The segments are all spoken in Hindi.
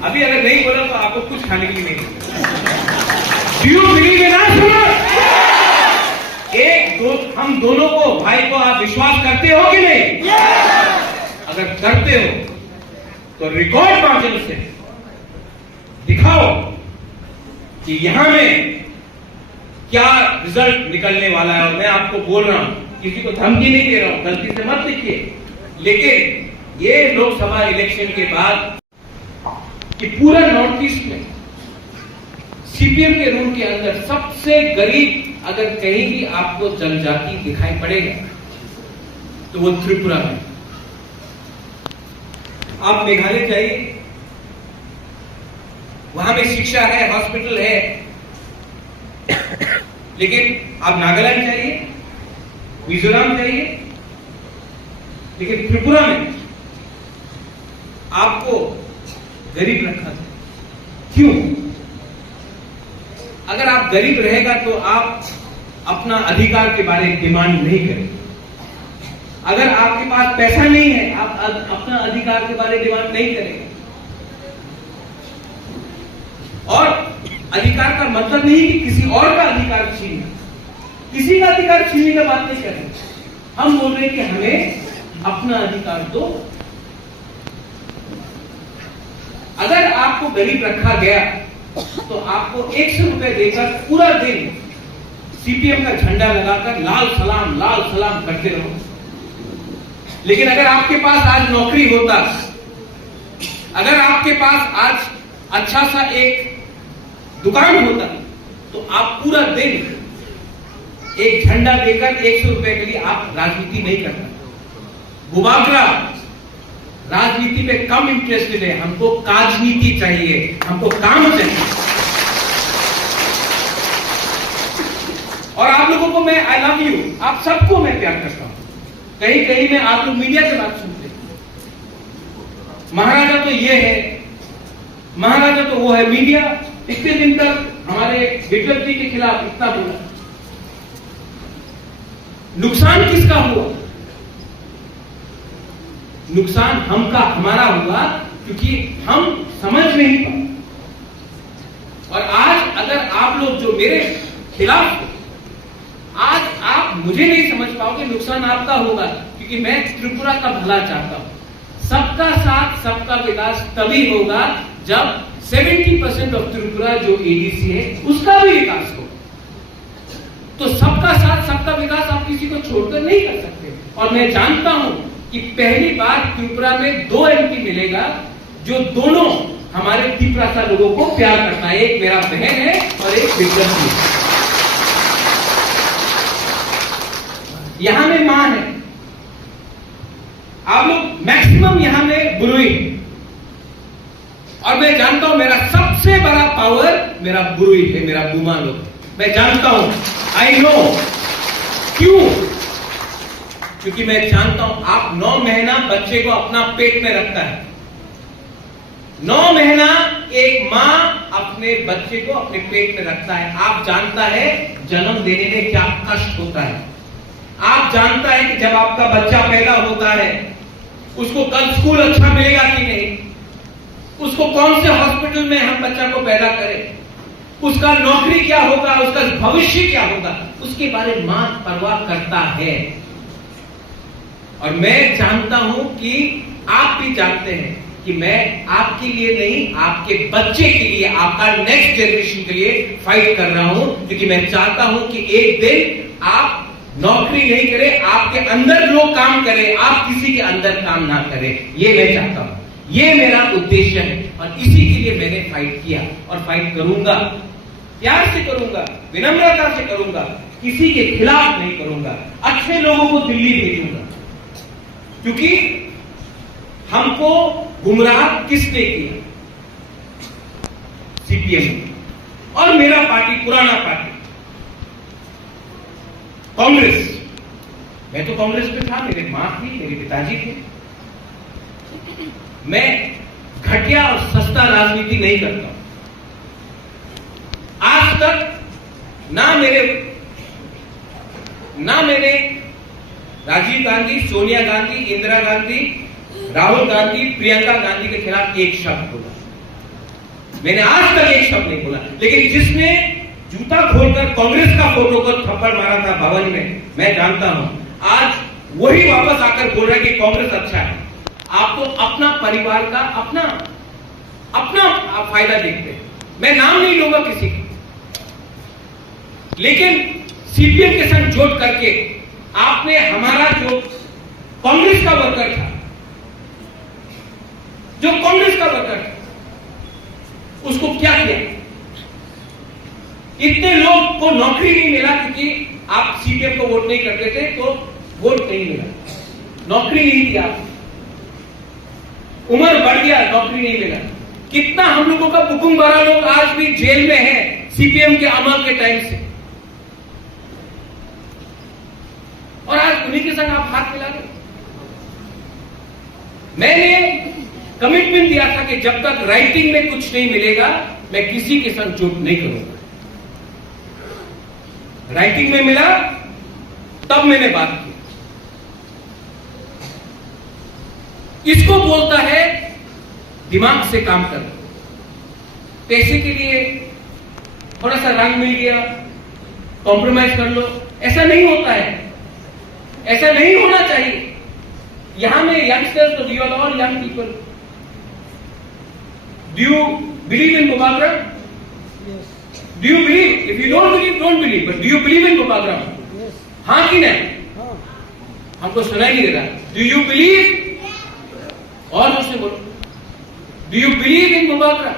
अभी अगर नहीं बोला तो आपको कुछ खाने के लिए नहीं मिलेगा। Do you believe in us? हम दोनों को, भाई को आप विश्वास करते हो कि नहीं? अगर करते हो तो रिकॉर्ड मार्जिन से दिखाओ कि यहां में क्या रिजल्ट निकलने वाला है। और मैं आपको बोल रहा हूं, किसी को धमकी नहीं दे रहा हूं, गलती से मत लिखिए, लेकिन ये लोकसभा इलेक्शन के बाद कि पूरा नॉर्थ ईस्ट में सीपीएम के रूल के अंदर सबसे गरीब अगर कहीं भी आपको जनजाति दिखाई पड़ेगा तो वो त्रिपुरा में। आप मेघालय जाइए, वहां में शिक्षा है, हॉस्पिटल है, लेकिन आप नागालैंड जाइए, मिजोरम जाइए, लेकिन त्रिपुरा में आपको गरीब रखा था। क्यों? अगर आप गरीब रहेगा तो आप अपना अधिकार के बारे में डिमांड नहीं करेंगे। अगर आपके पास पैसा नहीं है, आप अपना अधिकार के बारे में डिमांड नहीं करेंगे। और अधिकार का मतलब नहीं कि किसी और का अधिकार छीनना, किसी का अधिकार छीनने की बात नहीं कर रहे। हम बोल रहे हैं कि हमें अपना अधिकार दो। अगर आपको गरीब रखा गया तो आपको 100 रुपए देकर पूरा दिन सीपीएम का झंडा लगाकर लाल सलाम करते रहो। लेकिन अगर आपके पास आज नौकरी होता, अगर आपके पास आज अच्छा सा एक दुकान होता, तो आप पूरा दिन एक झंडा देकर 100 रुपए के लिए आप राजनीति नहीं करते। बुबागरा राजनीति पे कम इंटरेस्टेड है, हमको काजनीति चाहिए, हमको काम चाहिए। और आप लोगों को मैं आई लव यू, आप सबको मैं प्यार करता हूं। कहीं कहीं में आप लोग मीडिया की बात सुनते हैं, महाराजा तो ये है, महाराजा तो वो है। मीडिया इतने दिन तक हमारे विप्लव जी के खिलाफ इतना बोला, नुकसान किसका हुआ? नुकसान हमारा हुआ क्योंकि हम समझ नहीं पाए। और आज अगर आप लोग जो मेरे खिलाफ हो, आज आप मुझे नहीं समझ पाओगे, नुकसान आपका होगा, क्योंकि मैं त्रिपुरा का भला चाहता हूं। सबका साथ सबका विकास तभी होगा जब 70% ऑफ त्रिपुरा जो एडीसी है उसका भी विकास हो। तो सबका साथ सबका विकास आप किसी को छोड़कर नहीं कर सकते। और मैं जानता हूं कि पहली बार त्रिपुरा में 2 एमपी मिलेगा जो दोनों हमारे त्रिपुरा लोगों को प्यार करता है। एक मेरा बहन है और एक विक्रम जी। यहां में मां है, आप लोग मैक्सिमम यहां में बुरुई, और मैं जानता हूं मेरा सबसे बड़ा पावर मेरा बुरुई है, मेरा बुमा लोग। मैं जानता हूं, आई नो। क्यों? क्योंकि मैं जानता हूं आप 9 महीना बच्चे को अपना पेट में रखता है। 9 महीना एक मां अपने बच्चे को अपने पेट में रखता है। आप जानता है जन्म देने में क्या कष्ट होता है। आप जानता है कि जब आपका बच्चा पैदा होता है उसको कल स्कूल अच्छा मिलेगा कि नहीं, उसको कौन से हॉस्पिटल में हम बच्चा को पैदा करें, उसका नौकरी क्या होगा, उसका भविष्य क्या होगा, उसके बारे में मां परवाह करता है। और मैं जानता हूं कि आप भी जानते हैं कि मैं आपके लिए नहीं, आपके बच्चे के लिए, आपका नेक्स्ट जनरेशन के लिए फाइट कर रहा हूं। क्योंकि मैं चाहता हूं कि एक दिन आप नौकरी नहीं करें, आपके अंदर लोग काम करें, आप किसी के अंदर काम ना करें। ये मैं चाहता हूं, ये मेरा उद्देश्य है। और इसी के लिए मैंने फाइट किया और फाइट करूंगा, प्यार से करूंगा, विनम्रता से करूंगा, किसी के खिलाफ नहीं करूंगा। अच्छे लोगों को दिल्ली भेजूंगा, क्योंकि हमको गुमराह किसने किया? सीपीएम और मेरा पार्टी, पुराना पार्टी कांग्रेस। मैं तो कांग्रेस में था, मेरे मां थी, मेरे पिताजी थे। मैं घटिया और सस्ता राजनीति नहीं करता। आज तक ना मैंने राजीव गांधी, सोनिया गांधी, इंदिरा गांधी, राहुल गांधी, प्रियंका गांधी के खिलाफ एक शब्द बोला। मैंने आज तक एक शब्द नहीं बोला, लेकिन जिसने जूता खोलकर कांग्रेस का फोटो को थप्पड़ मारा था भवन में, मैं जानता हूं आज वही वापस आकर बोल रहा है कि कांग्रेस अच्छा है। आप तो अपना परिवार का अपना आप फायदा देखते हैं। मैं नाम नहीं लूंगा किसी का, लेकिन सीपीएम के संग जोड़ करके आपने हमारा जो कांग्रेस का वर्कर था, उसको क्या किया? इतने लोग को नौकरी नहीं मिला क्योंकि आप सीपीएम को वोट नहीं करते थे, तो वोट नहीं मिला, नौकरी नहीं दी आप, उम्र बढ़ गया, नौकरी नहीं मिला। कितना हम लोगों का बुकुम 12 लोग आज भी जेल में हैं सीपीएम के अमल के टाइम से, और आज उन्हीं के संग आप हाथ मिला रहे। मैंने कमिटमेंट दिया था कि जब तक राइटिंग में कुछ नहीं मिलेगा मैं किसी के संग जोड़ नहीं करूंगा। राइटिंग में मिला तब मैंने बात की। इसको बोलता है दिमाग से काम कर। पैसे के लिए थोड़ा सा रंग मिल गया, कॉम्प्रोमाइज कर लो, ऐसा नहीं होता है, ऐसा नहीं होना चाहिए। यहां में यंगस्टर्स, तो you are all young people, do you believe in Bobagram? Do you believe? If you don't believe, don't believe, but do you believe in Bobagram? हाँ कि नहीं? हमको सुनाई नहीं दे रहा। Do you believe? और जोर से बोलो, do you believe in Bobagram?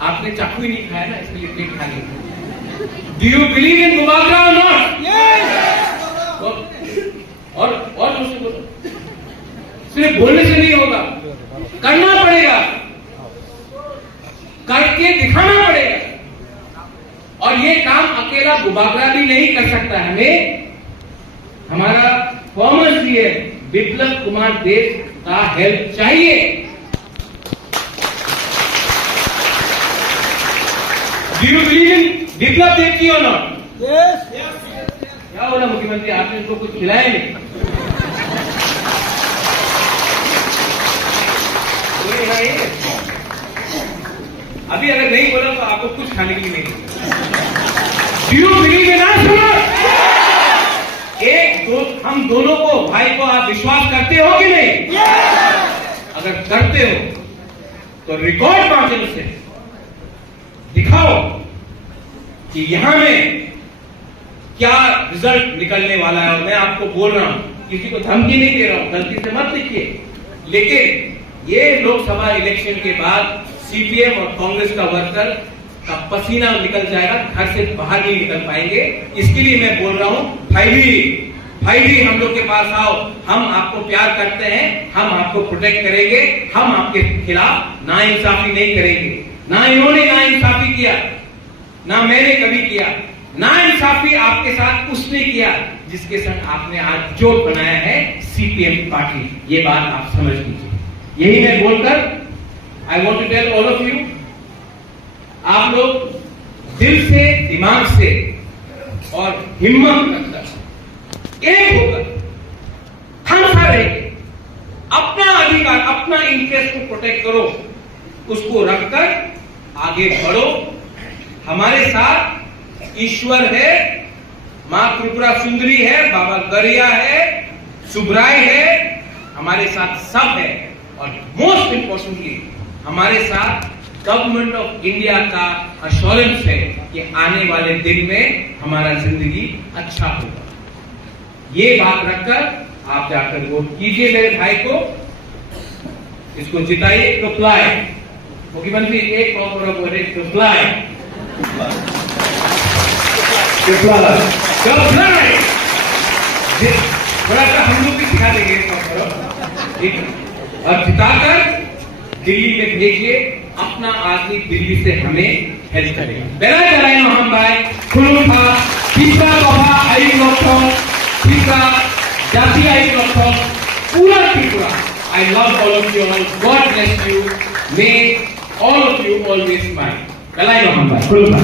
आपने चाकू ही नहीं खाया ना, इसलिए पेट खा लिया। डू यू बिलीव इन बोबाग्राम और नॉट? और जोर से बोलो। सिर्फ बोलने से नहीं होगा, करना पड़ेगा, करके दिखाना पड़ेगा। और ये काम अकेला बोबाग्रा भी नहीं कर सकता। हमें हमारा फॉर्मर सीएम बिप्लब कुमार देव का हेल्प चाहिए। Do you believe in Biplab Deb ji और नॉट? क्या बोला मुख्यमंत्री, आपने उनको कुछ खिलाया नहीं? अभी अगर नहीं बोला तो आपको कुछ खाने के लिए नहीं। डू यू बिलीव इन अस? हम दोनों को, भाई को आप विश्वास करते हो कि नहीं? अगर करते हो तो रिकॉर्ड मार्जिन से दिखाओ कि यहां में क्या रिजल्ट निकलने वाला है। और मैं आपको बोल रहा हूं, किसी को धमकी नहीं दे रहा हूं, गलती से मत लिखिए, लेकिन ये लोकसभा इलेक्शन के बाद सीपीएम और कांग्रेस का वर्कर का पसीना निकल जाएगा, घर से बाहर नहीं निकल पाएंगे। इसके लिए मैं बोल रहा हूं, भाई भी हम लोग के पास आओ, हम आपको प्यार करते हैं, हम आपको प्रोटेक्ट करेंगे, हम आपके खिलाफ नाइंसाफी नहीं करेंगे। ना इन्होंने नाइंसाफी किया, ना मैंने कभी किया। नाइंसाफी आपके साथ उसने किया जिसके संग आपने आज जोड़ बनाया है, सीपीएम पार्टी। ये बात आप समझ लीजिए। यही मैं बोलकर I want to tell all of you, आप लोग दिल से, दिमाग से और हिम्मत रखकर एक होकर हम सारे अपना अधिकार, अपना इंटरेस्ट को प्रोटेक्ट करो, उसको रखकर आगे बढ़ो। हमारे साथ ईश्वर है, मां त्रिपुरा सुंदरी है, बाबा गरिया है, सुब्राय है, हमारे साथ सब है। और मोस्ट इंपॉर्टेंटली हमारे साथ गवर्नमेंट ऑफ इंडिया का अश्योरेंस है कि आने वाले दिन में हमारा जिंदगी अच्छा होगा। ये बात रखकर आप जाकर वोट कीजिए मेरे भाई को, इसको जिताइए। रिप्लाई मुख्यमंत्री, एक और बोले रिप्लाई, थोड़ा सा हम लोग भी सिखा देंगे, और जिताकर दिल्ली में भेजिए। अपना आदमी दिल्ली से हमें हेल्प करेगा। बेला जलाए हम भाई खुलूखा तीसरा बाबा आई लोगों तीसरा जाति आई लोगों पूरा Tripura. I love all of you all. God bless you. May all of you always smile. बेला हम भाई खुलूखा।